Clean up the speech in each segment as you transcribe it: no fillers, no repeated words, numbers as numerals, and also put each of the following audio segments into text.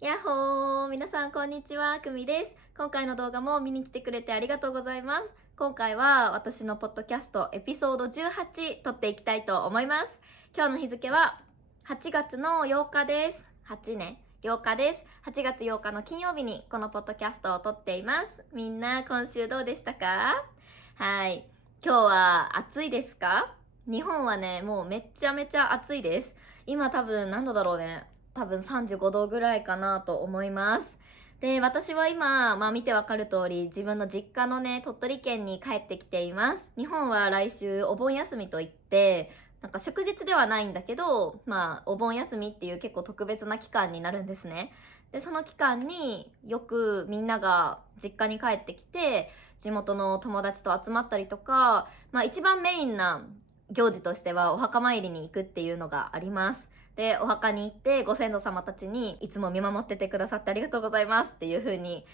やっほー、皆さんこんにちは、くみです。今回の動画も見に来てくれてありがとうございます。今回は私のポッドキャストエピソード18撮っていきたいと思います。今日の日付は8月の8日です。8ね、8日です。8月8日の金曜日にこのポッドキャストを撮っています。みんな今週どうでしたか？はい。今日は暑いですか？日本はね、もうめちゃめちゃ暑いです。今多分何度だろうね。多分35度ぐらいかなと思います。で、私は今、見てわかる通り、自分の実家のね、鳥取県に帰ってきています。日本は来週お盆休みといって、なんか祝日ではないんだけど、お盆休みっていう結構特別な期間になるんですね。で、その期間によくみんなが実家に帰ってきて、地元の友達と集まったりとか、一番メインな行事としてはお墓参りに行くっていうのがあります。で、お墓に行ってご先祖様たちにいつも見守っててくださってありがとうございますっていう風に、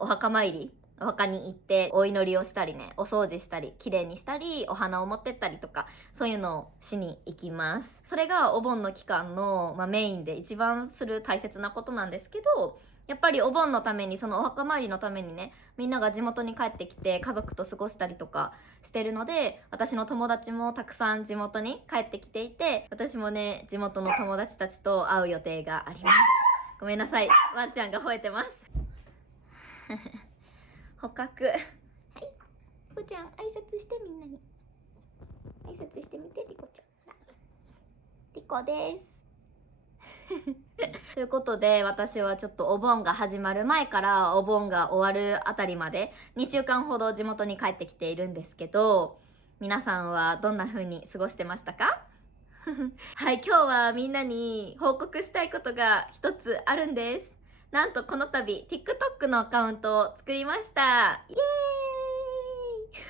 お墓参り、お墓に行ってお祈りをしたりね、お掃除したり、綺麗にしたり、お花を持ってったりとか、そういうのをしに行きます。それがお盆の期間の、メインで一番する大切なことなんですけど、やっぱりお盆のために、そのお墓参りのためにね、みんなが地元に帰ってきて家族と過ごしたりとかしてるので、私の友達もたくさん地元に帰ってきていて、私もね、地元の友達たちと会う予定があります。ごめんなさい。ワンちゃんが吠えてます。捕獲。はい。こちゃん、挨拶してみんなに。挨拶してみて、リコちゃん。リコです。ということで、私はちょっとお盆が始まる前からお盆が終わるあたりまで2週間ほど地元に帰ってきているんですけど、皆さんはどんな風に過ごしてましたか？はい、今日はみんなに報告したいことが一つあるんです。なんとこの度 TikTok のアカウントを作りました。イエ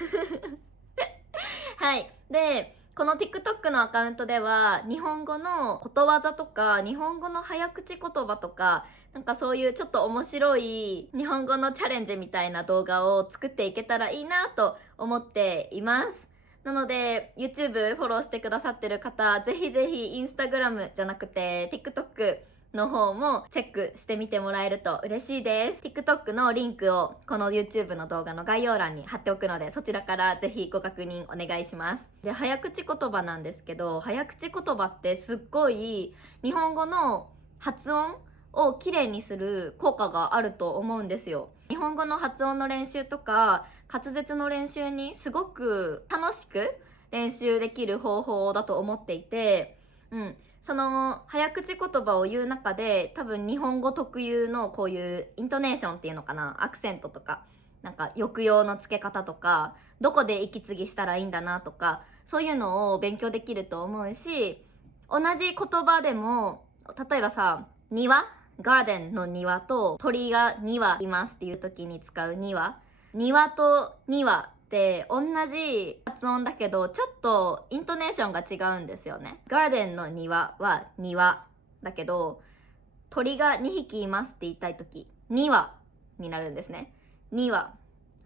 ーイはい。で、この TikTok のアカウントでは、日本語のことわざとか、日本語の早口言葉とか、なんかそういうちょっと面白い日本語のチャレンジみたいな動画を作っていけたらいいなと思っています。なので、YouTube フォローしてくださってる方、ぜひぜひ Instagram じゃなくて TikTok の方もチェックしてみてもらえると嬉しいです。TikTok のリンクをこの YouTube の動画の概要欄に貼っておくので、そちらからぜひご確認お願いします。で、早口言葉なんですけど、早口言葉ってすっごい日本語の発音をきれいにする効果があると思うんですよ。日本語の発音の練習とか滑舌の練習にすごく楽しく練習できる方法だと思っていて、その早口言葉を言う中で多分日本語特有のこういうイントネーションっていうのかな、アクセントとかなんか抑揚のつけ方とかどこで息継ぎしたらいいんだなとか、そういうのを勉強できると思うし、同じ言葉でも例えばさ、庭、ガーデンの庭と鳥が2羽いますっていう時に使う庭と2羽って同じ発音だけどちょっとイントネーションが違うんですよね。ガーデンの庭は庭だけど、鳥が2匹いますって言いたい時2羽になるんですね。2羽。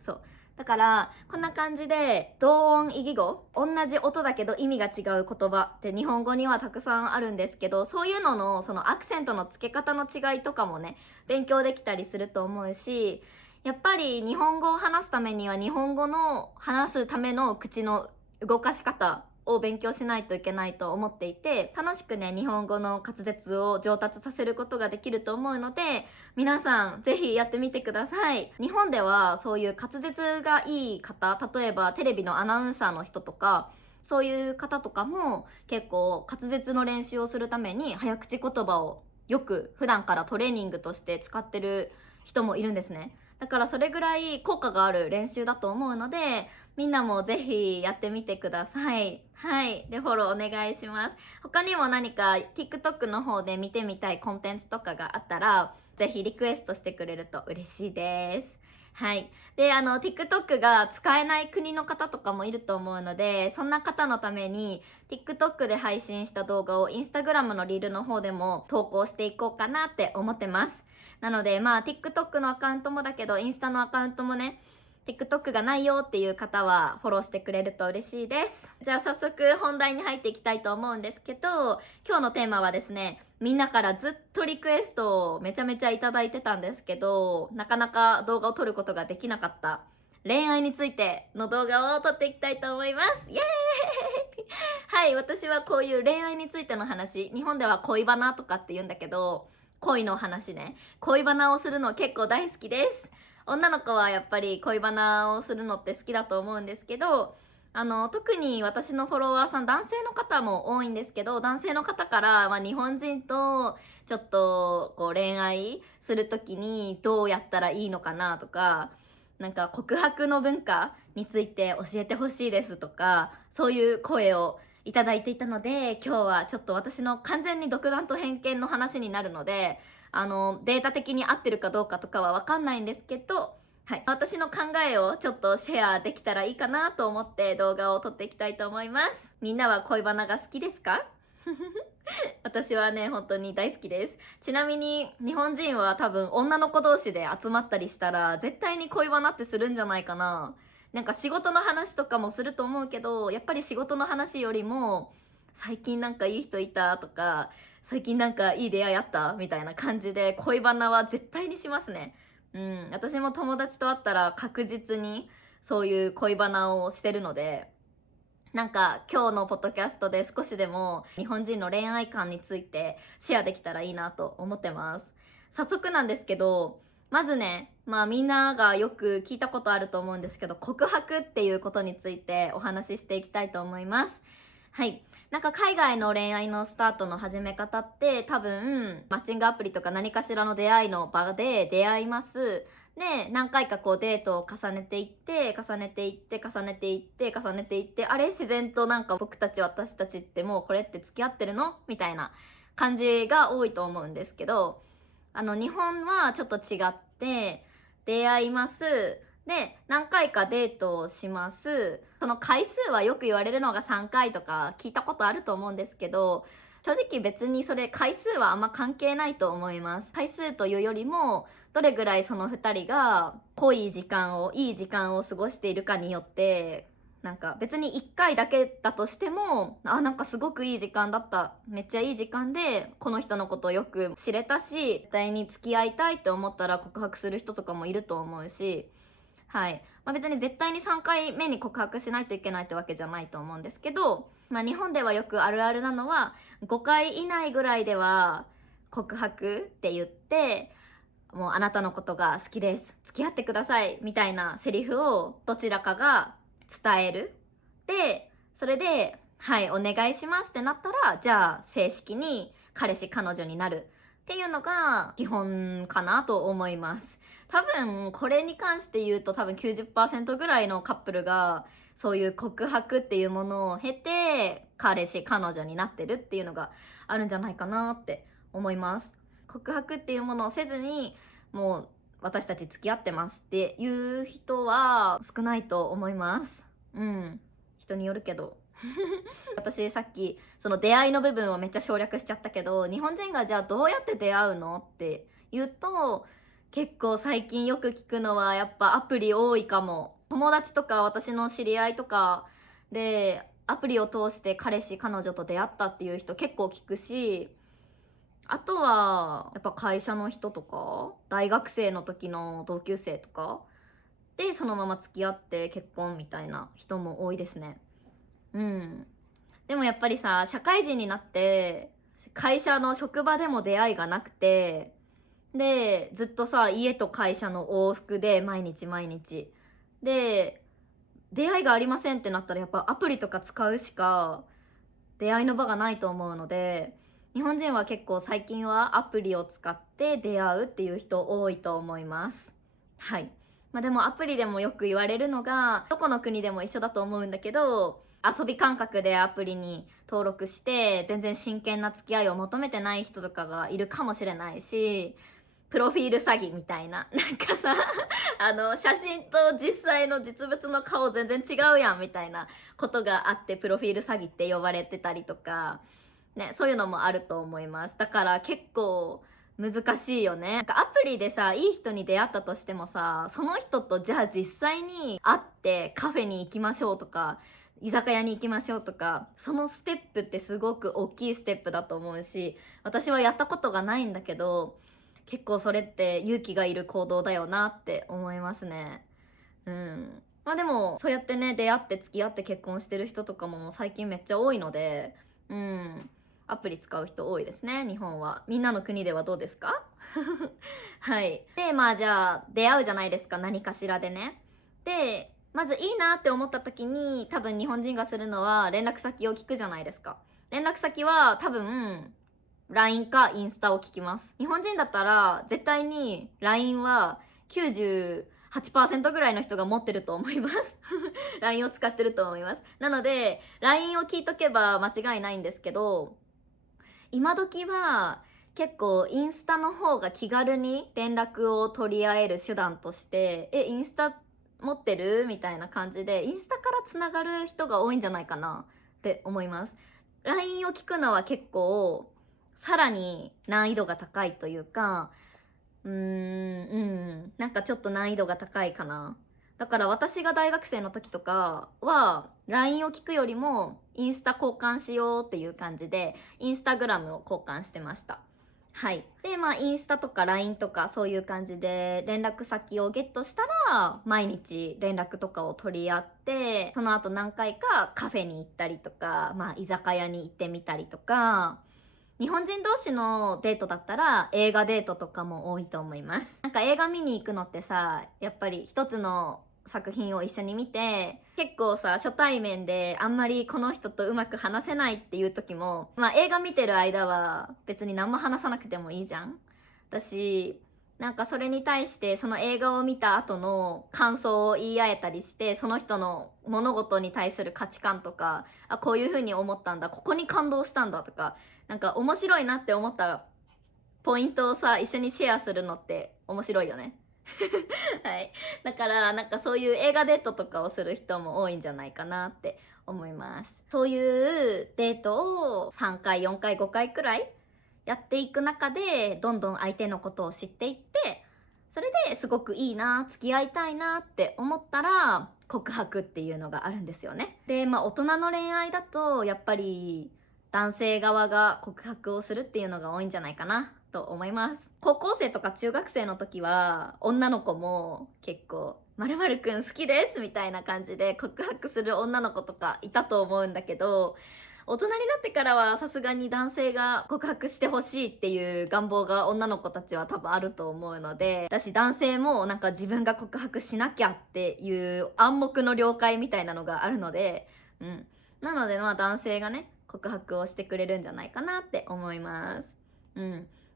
そうだからこんな感じで同音異義語、同じ音だけど意味が違う言葉って日本語にはたくさんあるんですけど、そういうののそのアクセントの付け方の違いとかもね、勉強できたりすると思うし、やっぱり日本語を話すためには日本語の話すための口の動かし方を勉強しないといけないと思っていて、楽しくね日本語の滑舌を上達させることができると思うので、皆さんぜひやってみてください。日本ではそういう滑舌がいい方、例えばテレビのアナウンサーの人とかそういう方とかも結構滑舌の練習をするために早口言葉をよく普段からトレーニングとして使ってる人もいるんですね。だからそれぐらい効果がある練習だと思うので、みんなもぜひやってみてください。はい。で、フォローお願いします。他にも何か TikTok の方で見てみたいコンテンツとかがあったら、ぜひリクエストしてくれると嬉しいです。はい。で、TikTok が使えない国の方とかもいると思うので、そんな方のために TikTok で配信した動画を Instagram のリールの方でも投稿していこうかなって思ってます。なので、TikTok のアカウントもだけど、インスタのアカウントもね、TikTok がないよっていう方はフォローしてくれると嬉しいです。じゃあ早速本題に入っていきたいと思うんですけど、今日のテーマはですね、みんなからずっとリクエストをめちゃめちゃいただいてたんですけど、なかなか動画を撮ることができなかった恋愛についての動画を撮っていきたいと思います。イエーイはい、私はこういう恋愛についての話、日本では恋バナとかって言うんだけど、恋の話ね、恋バナをするの結構大好きです。女の子はやっぱり恋バナをするのって好きだと思うんですけど、特に私のフォロワーさん、男性の方も多いんですけど、男性の方から、日本人とちょっとこう恋愛する時にどうやったらいいのかなとか、なんか告白の文化について教えてほしいですとか、そういう声をいただいていたので、今日はちょっと私の完全に独断と偏見の話になるので、データ的に合ってるかどうかとかはわかんないんですけど、はい、私の考えをちょっとシェアできたらいいかなと思って動画を撮っていきたいと思います。みんなは恋バナが好きですか？私はね、本当に大好きです。ちなみに日本人は多分女の子同士で集まったりしたら絶対に恋バナってするんじゃないかな。なんか仕事の話とかもすると思うけど、やっぱり仕事の話よりも最近なんかいい人いたとか、最近なんかいい出会いあったみたいな感じで恋バナは絶対にしますね。私も友達と会ったら確実にそういう恋バナをしてるので、なんか今日のポッドキャストで少しでも日本人の恋愛観についてシェアできたらいいなと思ってます。早速なんですけど、まずね、みんながよく聞いたことあると思うんですけど、告白っていうことについてお話ししていきたいと思います。はい。なんか海外の恋愛のスタートの始め方って多分マッチングアプリとか何かしらの出会いの場で出会います。で、何回かこうデートを重ねていって重ねていって重ねていって重ねていって、あれ自然となんか私たちってもうこれって付き合ってるのみたいな感じが多いと思うんですけど、日本はちょっと違って出会います。で、何回かデートをします。その回数はよく言われるのが3回とか聞いたことあると思うんですけど、正直別にそれ回数はあんま関係ないと思います。回数というよりも、どれぐらいその2人が濃い時間を、いい時間を過ごしているかによって、なんか別に1回だけだとしても、なんかすごくいい時間だった。めっちゃいい時間で、この人のことをよく知れたし、絶対に付き合いたいって思ったら告白する人とかもいると思うし、はい。別に絶対に3回目に告白しないといけないってわけじゃないと思うんですけど、日本ではよくあるあるなのは、5回以内ぐらいでは告白って言って、もうあなたのことが好きです。付き合ってください。みたいなセリフをどちらかが伝える。で、それで、はい、お願いしますってなったら、じゃあ正式に彼氏彼女になるっていうのが基本かなと思います。多分これに関して言うと多分 90% ぐらいのカップルがそういう告白っていうものを経て彼氏彼女になってるっていうのがあるんじゃないかなって思います。告白っていうものをせずにもう私たち付き合ってますっていう人は少ないと思います。人によるけど私さっきその出会いの部分をめっちゃ省略しちゃったけど、日本人がじゃあどうやって出会うのって言うと、結構最近よく聞くのはやっぱアプリ多いかも。友達とか私の知り合いとかでアプリを通して彼氏彼女と出会ったっていう人結構聞くし、あとはやっぱ会社の人とか大学生の時の同級生とかでそのまま付き合って結婚みたいな人も多いですね。でもやっぱりさ、社会人になって会社の職場でも出会いがなくて、でずっとさ家と会社の往復で毎日毎日で出会いがありませんってなったらやっぱアプリとか使うしか出会いの場がないと思うので、日本人は結構最近はアプリを使って出会うっていう人多いと思います。はい。でもアプリでもよく言われるのが、どこの国でも一緒だと思うんだけど、遊び感覚でアプリに登録して全然真剣な付き合いを求めてない人とかがいるかもしれないし、プロフィール詐欺みたいな、なんかさ写真と実際の実物の顔全然違うやんみたいなことがあって、プロフィール詐欺って呼ばれてたりとかね、そういうのもあると思います。だから結構難しいよね。なんかアプリでさ、いい人に出会ったとしてもさ、その人とじゃあ実際に会ってカフェに行きましょうとか、居酒屋に行きましょうとか、そのステップってすごく大きいステップだと思うし、私はやったことがないんだけど、結構それって勇気がいる行動だよなって思いますね。まあでもそうやってね、出会って付き合って結婚してる人とかも最近めっちゃ多いので、アプリ使う人多いですね、日本は。みんなの国ではどうですか？はい。で、まあじゃあ出会うじゃないですか、何かしらでね。で、まずいいなって思った時に多分日本人がするのは連絡先を聞くじゃないですか。連絡先は多分 LINE かインスタを聞きます。日本人だったら絶対に LINE は98%ぐらいの人が持ってると思います。LINE を使ってると思います。なので LINE を聞いとけば間違いないんですけど、今時は結構インスタの方が気軽に連絡を取り合える手段として、インスタ持ってるみたいな感じでインスタからつながる人が多いんじゃないかなって思います。 LINE を聞くのは結構さらに難易度が高いというか、なんかちょっと難易度が高いかな。だから私が大学生の時とかは LINE を聞くよりもインスタ交換しようっていう感じでインスタグラムを交換してました。はい。で、まあインスタとか LINE とかそういう感じで連絡先をゲットしたら毎日連絡とかを取り合って、その後何回かカフェに行ったりとか、まあ居酒屋に行ってみたりとか、日本人同士のデートだったら映画デートとかも多いと思います。なんか映画見に行くのってさ、やっぱり一つの作品を一緒に見て、結構さ初対面であんまりこの人とうまく話せないっていう時も、まあ映画見てる間は別に何も話さなくてもいいじゃん。私なんかそれに対してその映画を見た後の感想を言い合えたりして、その人の物事に対する価値観とか、あ、こういう風に思ったんだ、ここに感動したんだとか、なんか面白いなって思ったポイントをさ一緒にシェアするのって面白いよね。はい。だからなんかそういう映画デートとかをする人も多いんじゃないかなって思います。そういうデートを3回4回5回くらいやっていく中でどんどん相手のことを知っていって、それですごくいいな、付き合いたいなって思ったら告白っていうのがあるんですよね。で、まあ大人の恋愛だとやっぱり男性側が告白をするっていうのが多いんじゃないかなと思います。高校生とか中学生の時は女の子も結構〇〇くん好きですみたいな感じで告白する女の子とかいたと思うんだけど、大人になってからはさすがに男性が告白してほしいっていう願望が女の子たちは多分あると思うので、私男性もなんか自分が告白しなきゃっていう暗黙の了解みたいなのがあるので、なのでまあ男性がね告白をしてくれるんじゃないかなって思います。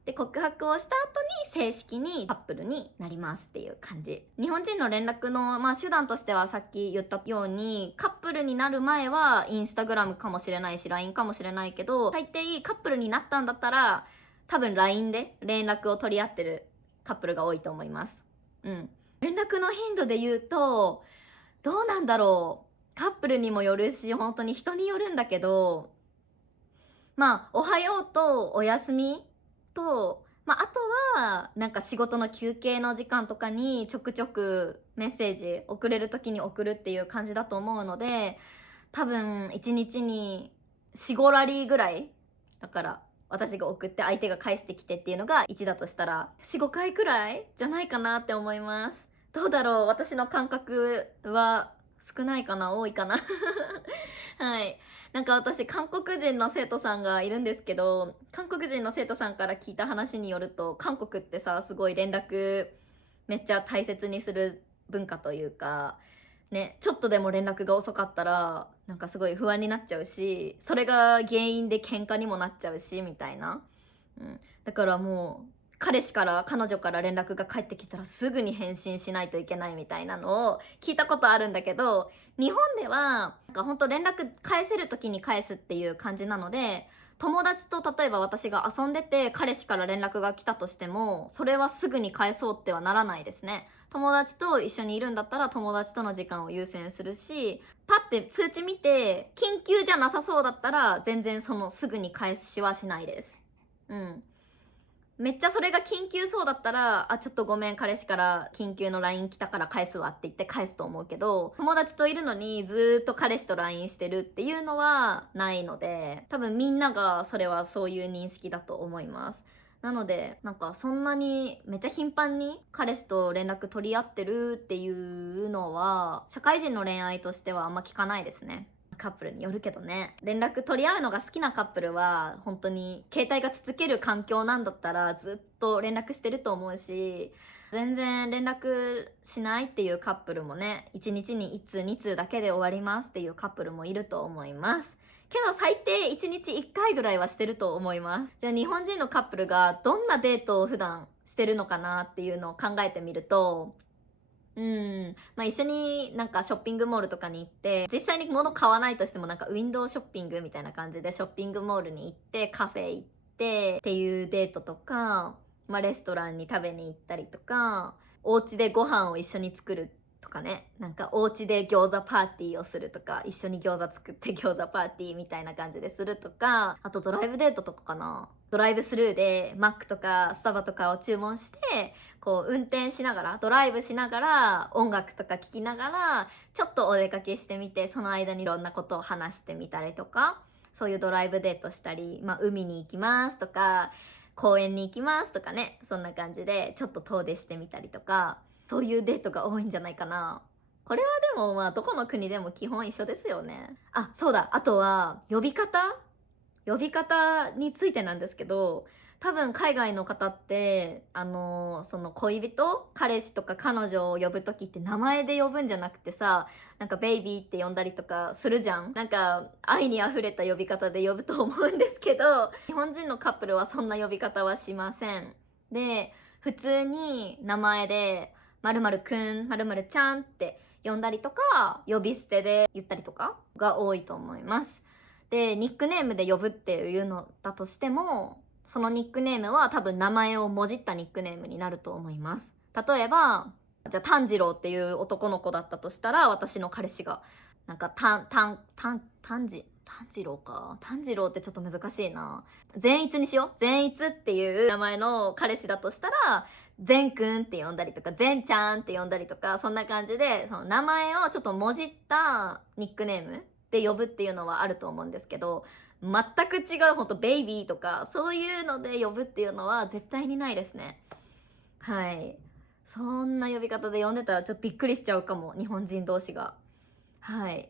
で告白をした後に正式にカップルになりますっていう感じ。日本人の連絡の、手段としてはさっき言ったようにカップルになる前はインスタグラムかもしれないし LINE かもしれないけど、大抵カップルになったんだったら多分 LINE で連絡を取り合ってるカップルが多いと思います。連絡の頻度で言うとどうなんだろう。カップルにもよるし本当に人によるんだけど、おはようとおやすみと、あとはなんか仕事の休憩の時間とかにちょくちょくメッセージ送れる時に送るっていう感じだと思うので、多分1日に4、5ラリーぐらいだから、私が送って相手が返してきてっていうのが1だとしたら4、5回くらいじゃないかなって思います。どうだろう、私の感覚は少ないかな、多いかな。はい。なんか私韓国人の生徒さんがいるんですけど、韓国人の生徒さんから聞いた話によると、韓国ってさすごい連絡めっちゃ大切にする文化というかね、ちょっとでも連絡が遅かったらなんかすごい不安になっちゃうし、それが原因で喧嘩にもなっちゃうしみたいな。だからもう彼女から連絡が返ってきたらすぐに返信しないといけないみたいなのを聞いたことあるんだけど、日本ではなんか本当連絡返せる時に返すっていう感じなので、友達と例えば私が遊んでて彼氏から連絡が来たとしてもそれはすぐに返そうってはならないですね。友達と一緒にいるんだったら友達との時間を優先するし、パッて通知見て緊急じゃなさそうだったら全然そのすぐに返しはしないです。めっちゃそれが緊急そうだったら、ちょっとごめん、彼氏から緊急の LINE 来たから返すわって言って返すと思うけど、友達といるのにずーっと彼氏と LINE してるっていうのはないので、多分みんながそれはそういう認識だと思います。なので、なんかそんなにめっちゃ頻繁に彼氏と連絡取り合ってるっていうのは、社会人の恋愛としてはあんま聞かないですね。カップルによるけどね。連絡取り合うのが好きなカップルは本当に携帯が続ける環境なんだったらずっと連絡してると思うし、全然連絡しないっていうカップルもね、1日に1通2通だけで終わりますっていうカップルもいると思います。けど最低1日1回ぐらいはしてると思います。じゃあ日本人のカップルがどんなデートを普段してるのかなっていうのを考えてみると、一緒になんかショッピングモールとかに行って、実際に物買わないとしてもなんかウィンドウショッピングみたいな感じでショッピングモールに行って、カフェ行ってっていうデートとか、レストランに食べに行ったりとか、お家でご飯を一緒に作るとかね、なんかお家で餃子パーティーをするとか、一緒に餃子作って餃子パーティーみたいな感じでするとか、あとドライブデートとかかな。ドライブスルーでマックとかスタバとかを注文して、こう運転しながら、ドライブしながら、音楽とか聴きながら、ちょっとお出かけしてみて、その間にいろんなことを話してみたりとか、そういうドライブデートしたり、海に行きますとか、公園に行きますとかね、そんな感じでちょっと遠出してみたりとか、そういうデートが多いんじゃないかな。これはでもどこの国でも基本一緒ですよね。そうだ。あとは呼び方についてなんですけど、多分海外の方ってその恋人、彼氏とか彼女を呼ぶ時って名前で呼ぶんじゃなくてさ、なんかベイビーって呼んだりとかするじゃん。なんか愛にあふれた呼び方で呼ぶと思うんですけど、日本人のカップルはそんな呼び方はしません。で、普通に名前で〇〇くん、〇〇ちゃんって呼んだりとか、呼び捨てで言ったりとかが多いと思います。で、ニックネームで呼ぶっていうのだとしても、そのニックネームは多分名前をもじったニックネームになると思います。例えば、じゃあ炭治郎っていう男の子だったとしたら、私の彼氏が、なんか炭治郎か。炭治郎ってちょっと難しいな。善逸にしよう。善逸っていう名前の彼氏だとしたら、善くんって呼んだりとか、善ちゃんって呼んだりとか、そんな感じで、その名前をちょっともじったニックネームで呼ぶっていうのはあると思うんですけど、全く違う、ほんとベイビーとかそういうので呼ぶっていうのは絶対にないですね。はい。そんな呼び方で呼んでたらちょっとびっくりしちゃうかも、日本人同士が。はい。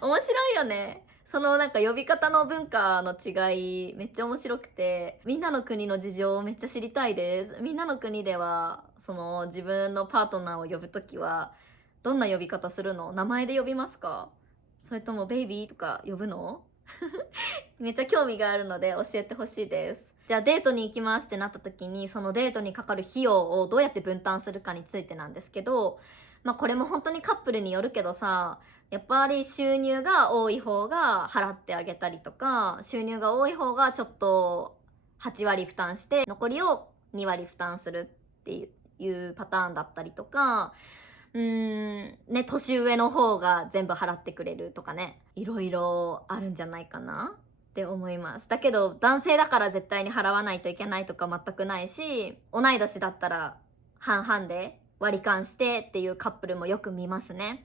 面白いよね。そのなんか呼び方の文化の違いめっちゃ面白くて、みんなの国の事情をめっちゃ知りたいです。みんなの国ではその自分のパートナーを呼ぶときはどんな呼び方するの？名前で呼びますか？それともベイビーとか呼ぶの？めっちゃ興味があるので教えてほしいです。じゃあデートに行きますってなった時に、そのデートにかかる費用をどうやって分担するかについてなんですけど、これも本当にカップルによるけどさ、やっぱり収入が多い方が払ってあげたりとか、収入が多い方がちょっと8割負担して残りを2割負担するっていうパターンだったりとか、ね、年上の方が全部払ってくれるとかね、いろいろあるんじゃないかなって思います。だけど男性だから絶対に払わないといけないとか全くないし、同い年だったら半々で割り勘してっていうカップルもよく見ますね。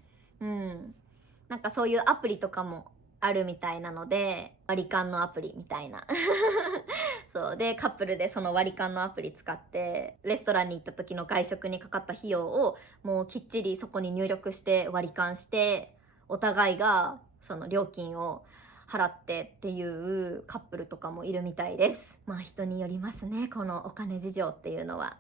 なんかそういうアプリとかもあるみたいなので、割り勘のアプリみたいなそうで、カップルでその割り勘のアプリ使ってレストランに行った時の外食にかかった費用をもうきっちりそこに入力して割り勘して、お互いがその料金を払ってっていうカップルとかもいるみたいです。人によりますね、このお金事情っていうのは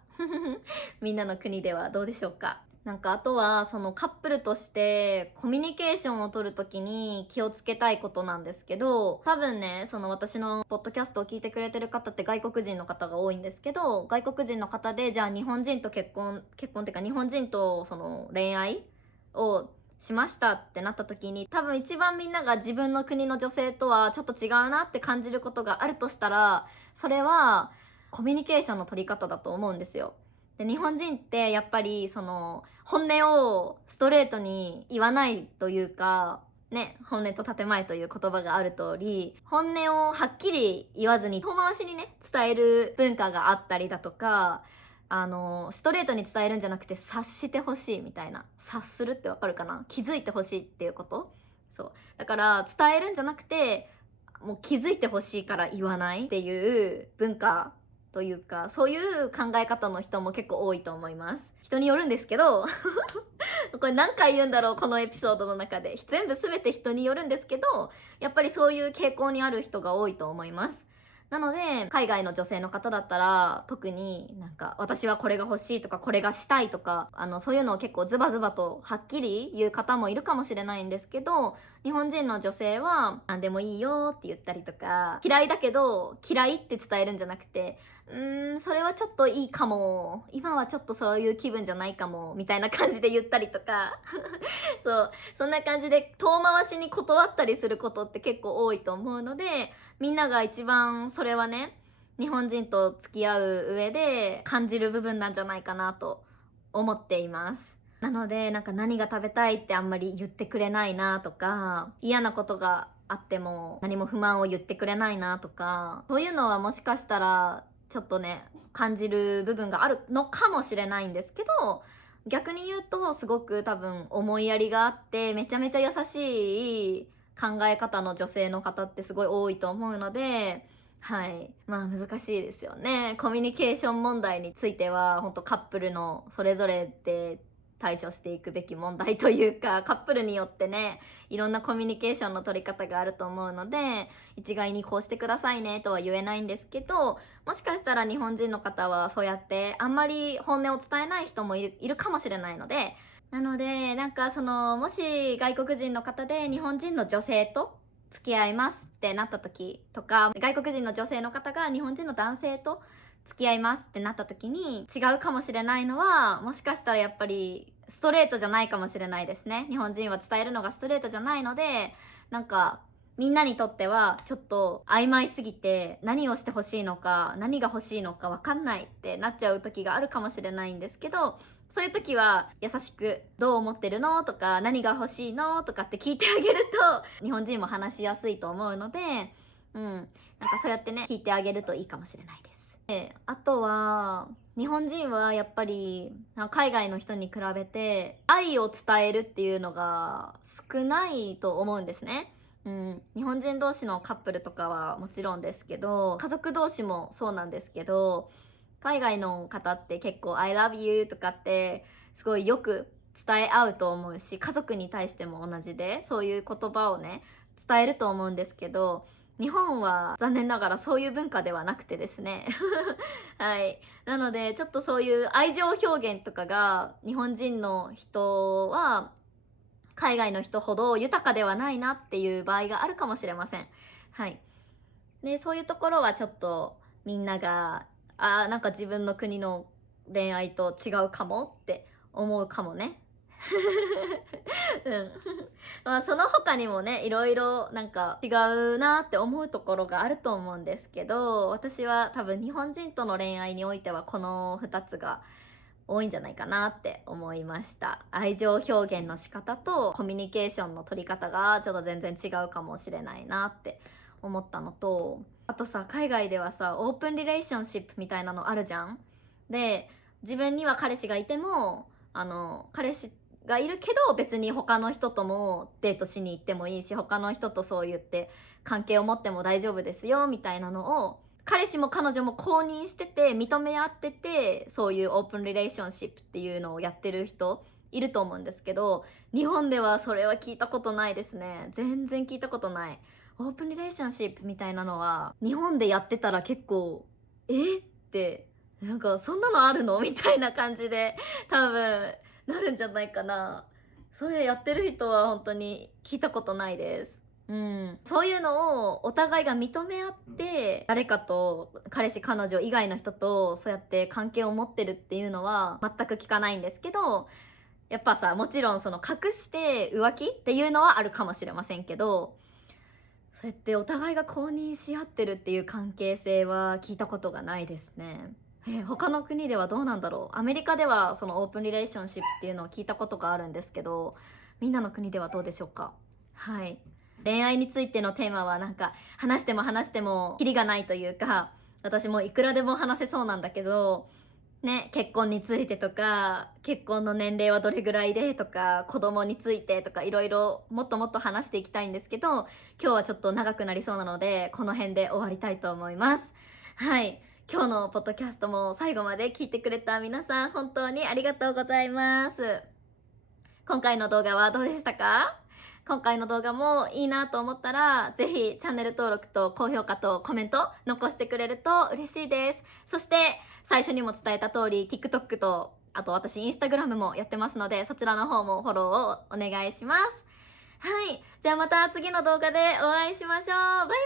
みんなの国ではどうでしょうか。なんかあとはそのカップルとしてコミュニケーションを取るときに気をつけたいことなんですけど、多分ね、その私のポッドキャストを聞いてくれてる方って外国人の方が多いんですけど、外国人の方でじゃあ日本人と結婚っていうか日本人とその恋愛をしましたってなった時に、多分一番みんなが自分の国の女性とはちょっと違うなって感じることがあるとしたら、それはコミュニケーションの取り方だと思うんですよ。で、日本人ってやっぱりその本音をストレートに言わないというか、ね、本音と建前という言葉がある通り、本音をはっきり言わずに遠回しにね、伝える文化があったりだとか、ストレートに伝えるんじゃなくて察してほしいみたいな。察するってわかるかな？気づいてほしいっていうこと。そう。だから伝えるんじゃなくて、もう気づいてほしいから言わないっていう文化というか、そういう考え方の人も結構多いと思います。人によるんですけどこれ何回言うんだろう、このエピソードの中で。全部全て人によるんですけど、やっぱりそういう傾向にある人が多いと思います。なので、海外の女性の方だったら、特になんか、私はこれが欲しいとか、これがしたいとか、そういうのを結構ズバズバとはっきり言う方もいるかもしれないんですけど、日本人の女性は、何でもいいよって言ったりとか、嫌いだけど、嫌いって伝えるんじゃなくて、それはちょっといいかも。今はちょっとそういう気分じゃないかも。みたいな感じで言ったりとか。そう。そんな感じで遠回しに断ったりすることって結構多いと思うので、みんなが一番それはね、日本人と付き合う上で感じる部分なんじゃないかなと思っています。なので、なんか何が食べたいってあんまり言ってくれないなとか、嫌なことがあっても何も不満を言ってくれないなとか、そういうのはもしかしたらちょっとね、感じる部分があるのかもしれないんですけど、逆に言うとすごく多分思いやりがあってめちゃめちゃ優しい考え方の女性の方ってすごい多いと思うので、はい。まあ難しいですよね。コミュニケーション問題については、本当カップルのそれぞれで対処していくべき問題というか、カップルによってね、いろんなコミュニケーションの取り方があると思うので、一概にこうしてくださいねとは言えないんですけど、もしかしたら日本人の方はそうやってあんまり本音を伝えない人もいるかもしれないので、なので、なんかもし外国人の方で日本人の女性と付き合いますってなった時とか、外国人の女性の方が日本人の男性と付き合いますってなった時に違うかもしれないのは、もしかしたらやっぱりストレートじゃないかもしれないですね。日本人は伝えるのがストレートじゃないので、なんかみんなにとってはちょっと曖昧すぎて何をしてほしいのか何が欲しいのか分かんないってなっちゃう時があるかもしれないんですけど、そういう時は優しく「どう思ってるの?」とか「何が欲しいの?」とかって聞いてあげると日本人も話しやすいと思うので、なんかそうやってね聞いてあげるといいかもしれないです。で、あとは日本人はやっぱり海外の人に比べて愛を伝えるっていうのが少ないと思うんですね。日本人同士のカップルとかはもちろんですけど、家族同士もそうなんですけど、海外の方って結構 I love you とかってすごいよく伝え合うと思うし、家族に対しても同じでそういう言葉をね伝えると思うんですけど、日本は残念ながらそういう文化ではなくてですねはい。なのでちょっとそういう愛情表現とかが日本人の人は海外の人ほど豊かではないなっていう場合があるかもしれません。はい。で、そういうところはちょっとみんなが、なんか自分の国の恋愛と違うかもって思うかもね。うん。まあその他にもね、いろいろなんか違うなって思うところがあると思うんですけど、私は多分日本人との恋愛においてはこの2つが多いんじゃないかなって思いました。愛情表現の仕方とコミュニケーションの取り方がちょっと全然違うかもしれないなって思ったのと、あとさ、海外ではさオープンリレーションシップみたいなのあるじゃん。で、自分には彼氏がいても彼氏がいるけど別に他の人ともデートしに行ってもいいし、他の人とそう言って関係を持っても大丈夫ですよみたいなのを彼氏も彼女も公認してて認め合ってて、そういうオープンリレーションシップっていうのをやってる人いると思うんですけど、日本ではそれは聞いたことないですね。全然聞いたことない。オープンリレーションシップみたいなのは日本でやってたら結構ってなんかそんなのあるのみたいな感じで多分なるんじゃないかな。それやってる人は本当に聞いたことないです。そういうのをお互いが認め合って誰かと彼氏彼女以外の人とそうやって関係を持ってるっていうのは全く聞かないんですけど、やっぱさ、もちろんその隠して浮気っていうのはあるかもしれませんけど、そうやってお互いが公認し合ってるっていう関係性は聞いたことがないですね。他の国ではどうなんだろう。アメリカではそのオープンリレーションシップっていうのを聞いたことがあるんですけど、みんなの国ではどうでしょうか。はい、恋愛についてのテーマはなんか話しても話してもキリがないというか、私もいくらでも話せそうなんだけどね、結婚についてとか、結婚の年齢はどれぐらいでとか、子供についてとか、いろいろもっともっと話していきたいんですけど、今日はちょっと長くなりそうなので、この辺で終わりたいと思います。はい。今日のポッドキャストも最後まで聞いてくれた皆さん、本当にありがとうございます。今回の動画はどうでしたか？今回の動画もいいなと思ったら、ぜひチャンネル登録と高評価とコメント残してくれると嬉しいです。そして最初にも伝えた通り TikTok とあと私 Instagram もやってますので、そちらの方もフォローをお願いします。はい。じゃあまた次の動画でお会いしましょう。バイバイ。